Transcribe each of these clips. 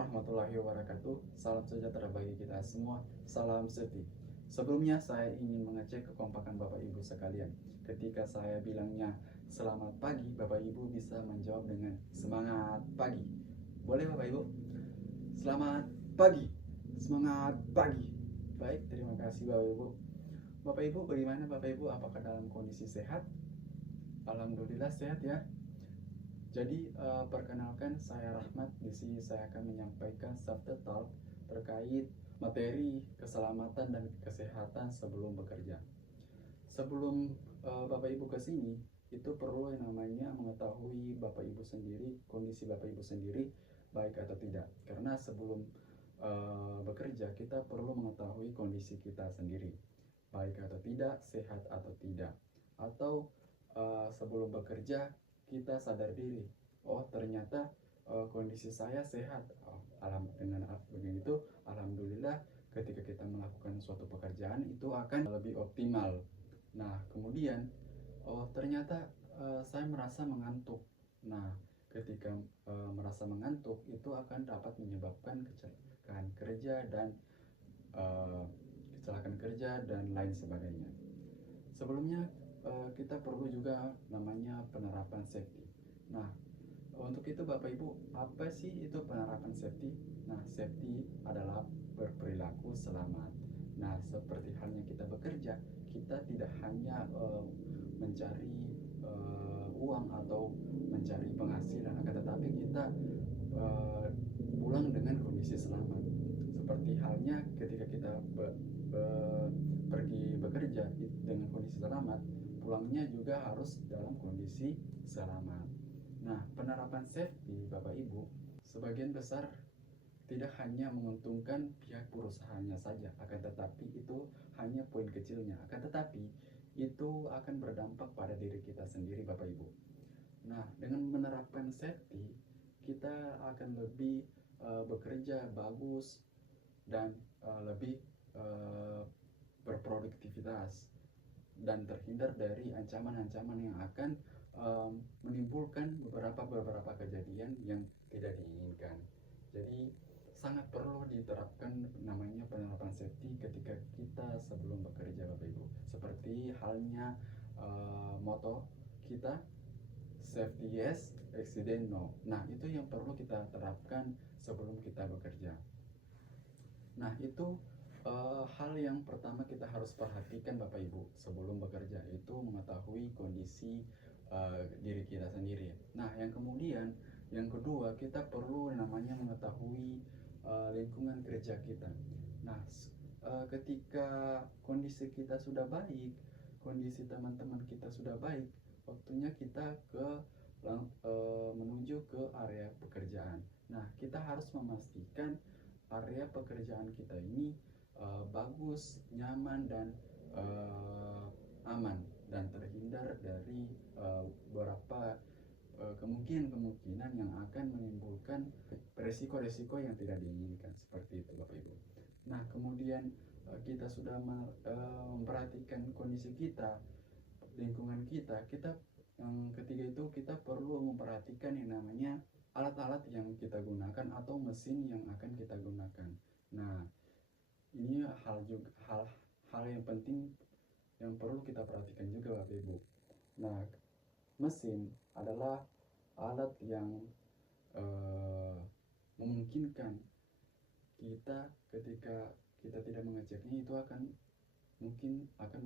warahmatullahi wabarakatuh. Salam sejahtera bagi kita semua. Salam sepi. Sebelumnya saya ingin mengecek kekompakan Bapak Ibu sekalian. Ketika saya bilangnya selamat pagi, Bapak Ibu bisa menjawab dengan semangat pagi. Boleh Bapak Ibu? Selamat pagi. Semangat pagi. Baik, terima kasih Bapak Ibu. Bapak Ibu bagaimana Bapak Ibu? Apakah dalam kondisi sehat? Alhamdulillah sehat ya. Jadi perkenalkan saya Rahmat. Di sini saya akan menyampaikan self-talk terkait materi keselamatan dan kesehatan sebelum bekerja. Sebelum Bapak Ibu ke sini, itu perlu yang namanya mengetahui Bapak Ibu sendiri, kondisi Bapak Ibu sendiri baik atau tidak. Karena sebelum bekerja kita perlu mengetahui kondisi kita sendiri, baik atau tidak, sehat atau tidak. Atau sebelum bekerja kita sadar diri, oh ternyata kondisi saya sehat. Dengan begitu alhamdulillah ketika kita melakukan suatu pekerjaan itu akan lebih optimal. Nah kemudian oh ternyata saya merasa mengantuk. Nah ketika merasa mengantuk itu akan dapat menyebabkan kecelakaan kerja dan lain sebagainya. Sebelumnya kita perlu juga namanya penerapan safety. Nah, untuk itu Bapak Ibu, apa sih itu penerapan safety? Nah, safety adalah berperilaku selamat. Nah, seperti halnya kita bekerja, kita tidak hanya mencari uang atau mencari penghasilan, akan tetapi kita pulang dengan kondisi selamat. Seperti halnya ketika kita pergi bekerja dengan kondisi selamat, pulangnya juga harus dalam kondisi selamat. Nah, penerapan safety Bapak Ibu sebagian besar tidak hanya menguntungkan pihak perusahaannya saja, akan tetapi itu hanya poin kecilnya, akan tetapi itu akan berdampak pada diri kita sendiri Bapak Ibu. Nah, dengan menerapkan safety kita akan lebih bekerja bagus dan lebih berproduktivitas dan terhindar dari ancaman-ancaman yang akan menimbulkan beberapa kejadian yang tidak diinginkan. Jadi sangat perlu diterapkan namanya penerapan safety ketika kita sebelum bekerja Bapak Ibu. Seperti halnya moto kita, safety yes, accident no. Nah itu yang perlu kita terapkan sebelum kita bekerja. Nah itu hal yang pertama kita harus perhatikan Bapak Ibu sebelum bekerja, itu mengetahui kondisi diri kita sendiri. Nah yang kemudian yang kedua kita perlu namanya mengetahui lingkungan kerja kita. Nah ketika kondisi kita sudah baik, kondisi teman-teman kita sudah baik, waktunya kita menuju ke area pekerjaan. Nah kita harus memastikan area pekerjaan kita ini bagus, nyaman, dan aman, dan terhindar dari beberapa kemungkinan yang akan menimbulkan resiko-resiko yang tidak diinginkan, seperti itu Bapak Ibu. Nah kemudian kita sudah memperhatikan kondisi kita, lingkungan kita, yang ketiga itu kita perlu memperhatikan yang namanya alat-alat yang kita gunakan atau mesin yang akan kita gunakan. Nah ini hal yang penting yang perlu kita perhatikan juga Bapak Ibu. Nah mesin adalah alat yang memungkinkan kita ketika kita tidak mengeceknya itu mungkin akan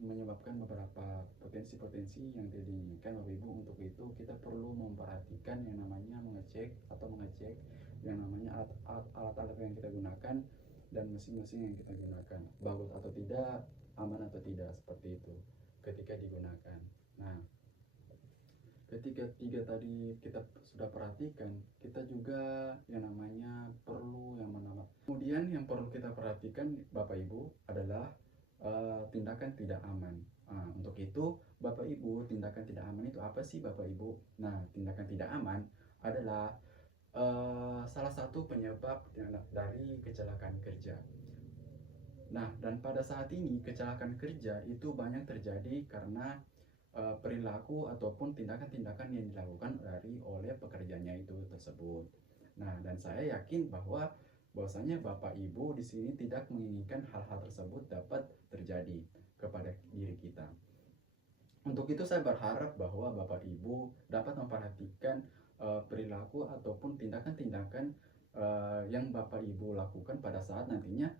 menyebabkan beberapa potensi-potensi yang tidak diinginkan Bapak Ibu. Untuk itu kita perlu memperhatikan yang namanya mengecek yang namanya alat-alat yang kita gunakan dan mesin-mesin yang kita gunakan, bagus atau tidak, aman atau tidak, seperti itu ketika digunakan. Nah ketika tiga tadi kita sudah perhatikan, kita juga yang namanya perlu yang menambah. Kemudian yang perlu kita perhatikan Bapak Ibu adalah tindakan tidak aman. Nah, untuk itu Bapak Ibu, tindakan tidak aman itu apa sih Bapak Ibu? Nah tindakan tidak aman adalah salah satu penyebab dari kecelakaan kerja. Nah dan pada saat ini kecelakaan kerja itu banyak terjadi karena perilaku ataupun tindakan-tindakan yang dilakukan oleh pekerjanya itu tersebut. Nah, dan saya yakin bahwasanya Bapak Ibu di sini tidak menginginkan hal-hal tersebut dapat terjadi kepada diri kita. Untuk itu saya berharap bahwa Bapak Ibu dapat memperhatikan perilaku ataupun tindakan-tindakan yang Bapak Ibu lakukan pada saat nantinya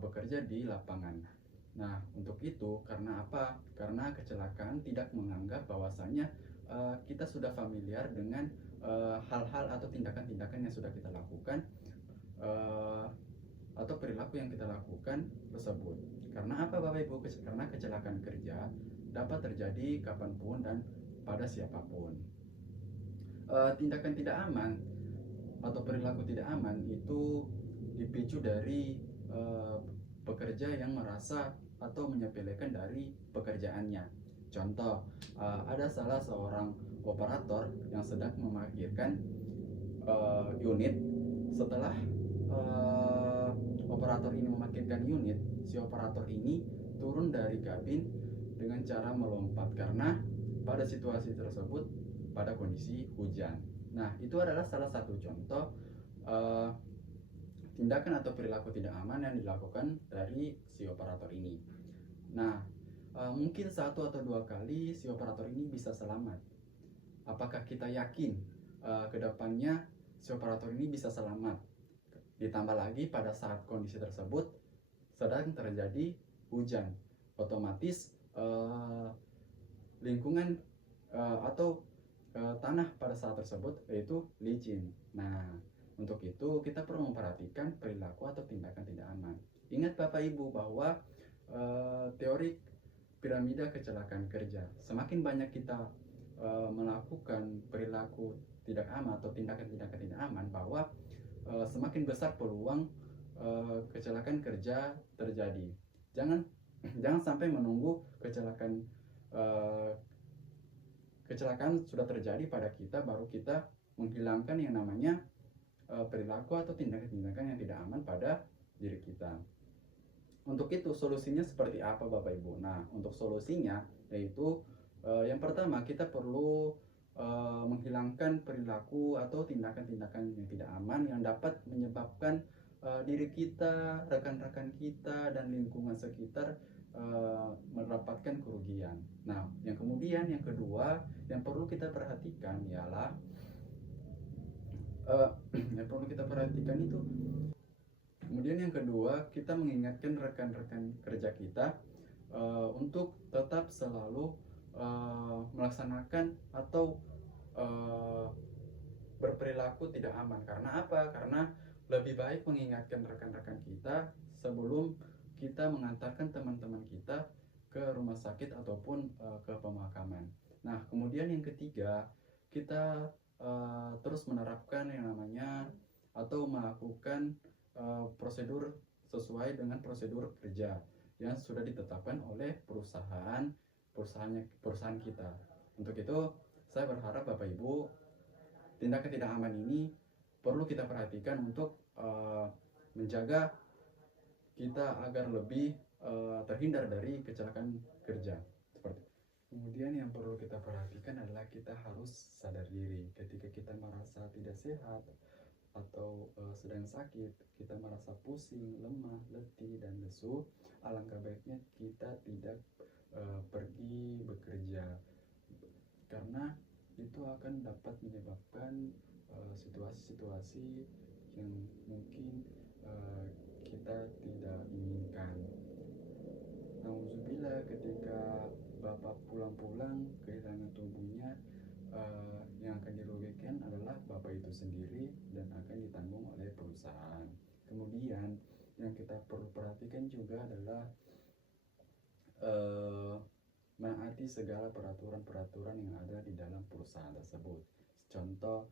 bekerja di lapangan. Nah, untuk itu karena apa? Karena kecelakaan tidak menganggap bahwasanya kita sudah familiar dengan hal-hal atau tindakan-tindakan yang sudah kita lakukan atau perilaku yang kita lakukan tersebut. Karena apa Bapak Ibu? Karena kecelakaan kerja dapat terjadi kapanpun dan pada siapapun. Tindakan tidak aman atau perilaku tidak aman itu dipicu dari pekerja yang merasa atau menyepelekan dari pekerjaannya. Contoh, ada salah seorang operator yang sedang memarkirkan unit. Setelah operator ini memarkirkan unit, si operator ini turun dari kabin dengan cara melompat karena pada situasi tersebut pada kondisi hujan. Nah, itu adalah salah satu contoh tindakan atau perilaku tidak aman yang dilakukan dari si operator ini. Nah, mungkin 1 atau 2 kali si operator ini bisa selamat. Apakah kita yakin kedepannya si operator ini bisa selamat? Ditambah lagi pada saat kondisi tersebut sedang terjadi hujan, otomatis lingkungan atau tanah pada saat tersebut yaitu licin. Nah, untuk itu kita perlu memperhatikan perilaku atau tindakan tidak aman. Ingat Bapak Ibu bahwa teori piramida kecelakaan kerja, semakin banyak kita melakukan perilaku tidak aman atau tindakan-tindakan tidak aman, bahwa semakin besar peluang kecelakaan kerja terjadi. Jangan sampai menunggu kecelakaan sudah terjadi pada kita baru kita menghilangkan yang namanya perilaku atau tindakan-tindakan yang tidak aman pada diri kita. Untuk itu solusinya seperti apa Bapak Ibu? Nah, untuk solusinya yaitu yang pertama kita perlu menghilangkan perilaku atau tindakan-tindakan yang tidak aman yang dapat menyebabkan diri kita, rekan-rekan kita, dan lingkungan sekitar mendapatkan kerugian. Nah, yang kedua yang perlu kita perhatikan ialah yang perlu kita perhatikan itu. Kemudian yang kedua, kita mengingatkan rekan-rekan kerja kita untuk tetap selalu melaksanakan atau berperilaku tidak aman. Karena apa? Karena lebih baik mengingatkan rekan-rekan kita sebelum kita mengantarkan teman-teman kita ke rumah sakit ataupun ke pemakaman. Nah, kemudian yang ketiga, kita terus menerapkan yang namanya atau melakukan prosedur sesuai dengan prosedur kerja yang sudah ditetapkan oleh perusahaan kita. Untuk itu, saya berharap Bapak Ibu, tindakan tidak aman ini perlu kita perhatikan untuk menjaga kita agar lebih terhindar dari kecelakaan kerja. Kemudian yang perlu kita perhatikan adalah kita harus sadar diri ketika kita merasa tidak sehat atau sedang sakit, kita merasa pusing, lemah, letih, dan lesu. Alangkah baiknya kita tidak pergi bekerja, karena itu akan dapat menyebabkan situasi-situasi yang mungkin kita tidak inginkan. Nauzubillah, ketika Bapak pulang-pulang kehilangan tubuhnya, yang akan dirugikan adalah Bapak itu sendiri dan akan ditanggung oleh perusahaan. Kemudian yang kita perlu perhatikan juga adalah menaati segala peraturan-peraturan yang ada di dalam perusahaan tersebut. Contoh,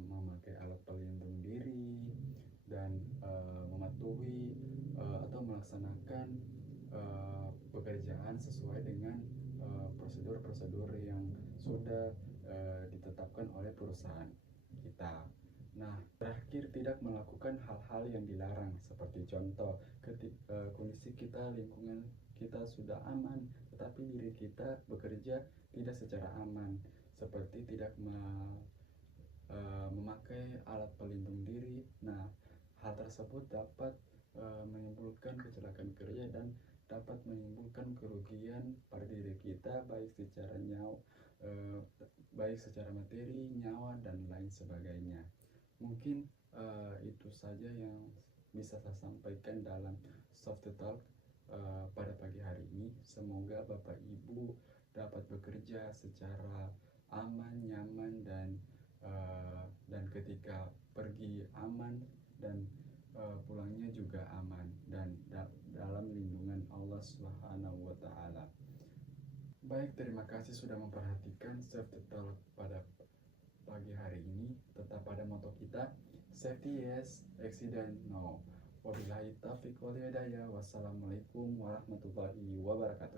memakai alat pelindung diri dan mematuhi atau melaksanakan pekerjaan sesuai dengan prosedur-prosedur yang sudah ditetapkan oleh perusahaan kita. Nah, terakhir, tidak melakukan hal-hal yang dilarang, seperti contoh kondisi kita, lingkungan kita sudah aman tetapi diri kita bekerja tidak secara aman, seperti tidak memakai alat pelindung diri. Nah, hal tersebut dapat menimbulkan kecelakaan kerja dan dapat menimbulkan kerugian pada diri kita, baik secara materi, nyawa, dan lain sebagainya. Mungkin itu saja yang bisa saya sampaikan dalam Soft Talk pada pagi hari ini. Semoga Bapak Ibu dapat bekerja secara aman, nyaman, dan ketika pergi aman, dan pulangnya juga aman dan dalam lindungan Allah Subhanahu wa taala. Baik, terima kasih sudah memperhatikan Safety Talk pada pagi hari ini. Tetap pada moto kita, safety yes, accident no. Wabillahi taufiq wal hidayah. Wassalamualaikum warahmatullahi wabarakatuh.